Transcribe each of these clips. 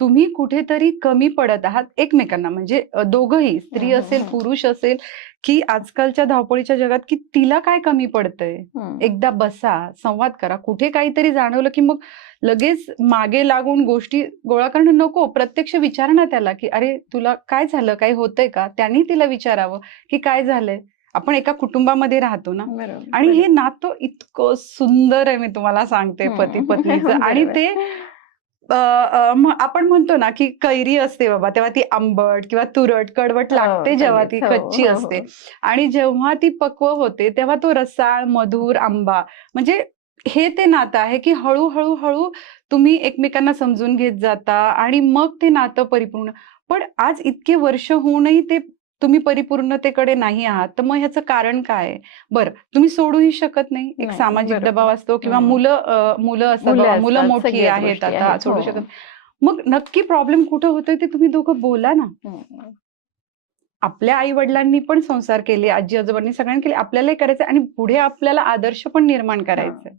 तुम्ही कुठेतरी कमी पडत आहात एकमेकांना, म्हणजे दोघंही, स्त्री असेल, पुरुष असेल, की आजकालच्या धावपळीच्या जगात, की तिला काय कमी पडतंय? एकदा बसा, संवाद करा. कुठे काहीतरी जाणवलं, की मग लगेच मागे लागून गोष्टी गोळा करणं नको. प्रत्यक्ष विचारा ना त्याला, की "अरे, तुला काय झालं? काही होतंय का?" त्यानी तिला विचारावं, की "काय झालंय?" आपण एका कुटुंबामध्ये राहतो ना, आणि हे नातं इतकं सुंदर आहे, मी तुम्हाला सांगते, पती-पत्नीचं. आणि ते आपण म्हणतो ना, की कैरी असते बाबा, तेव्हा ती आंबट किंवा तुरट, कडवट लागते जेव्हा ती कच्ची असते. आणि जेव्हा ती पक्व होते, तेव्हा तो रसाळ, मधुर आंबा. म्हणजे हे ते नातं आहे, की हळू तुम्ही एकमेकांना समजून घेत जाता आणि मग ते नातं परिपूर्ण. पण आज इतके वर्ष होऊनही ते तुम्ही परिपूर्णतेकडे नाही आहात, तर मग ह्याचं कारण काय आहे? बरं, तुम्ही सोडूही शकत नाही. एक सामाजिक दबाव असतो, किंवा मुलं असतात बाबा, मुलं मोठी आहेत आता, सोडू शकत. मग नक्की प्रॉब्लेम कुठं होतोय ते तुम्ही दोघं बोला ना. आपल्या आई-वडिलांनी पण संसार केले, आजी-आजोबांनी सगळ्यांनी केले, आपल्यालाही करायचंय आणि पुढे आपल्याला आदर्श पण निर्माण करायचंय.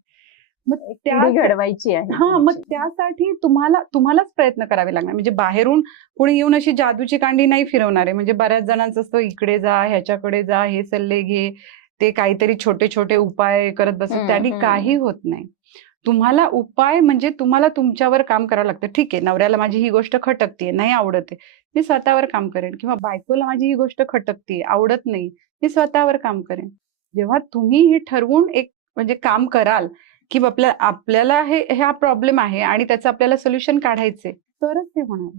मग पिढी घडवायची आहे. मग त्यासाठी तुम्हालाच प्रयत्न करावे लागणार. म्हणजे बाहेरून कोणी येऊन अशी जादूची कांडी नाही फिरवणार आहे. म्हणजे बऱ्याच जणांचं असतं, इकडे जा, ह्याच्याकडे जा, हे सल्ले घे, ते काहीतरी छोटे-छोटे उपाय करत बसतात. त्यांनी काही होत नाही. तुम्हाला उपाय म्हणजे तुम्हाला तुमच्यावर काम करावं लागतं. ठीक आहे, नवऱ्याला माझी ही गोष्ट खटकतीये, नाही आवडत आहे. मी स्वतःवर काम करेन, किंवा बायकोला माझी ही गोष्ट खटकतीये, आवडत नाही. मी स्वतःवर काम करेन. जेव्हा तुम्ही हे ठरवून एक म्हणजे काम कराल, की आपल्याला हा प्रॉब्लेम आहे आणि त्याचं आपल्याला सोल्युशन काढायचंय, तरच ते होणार.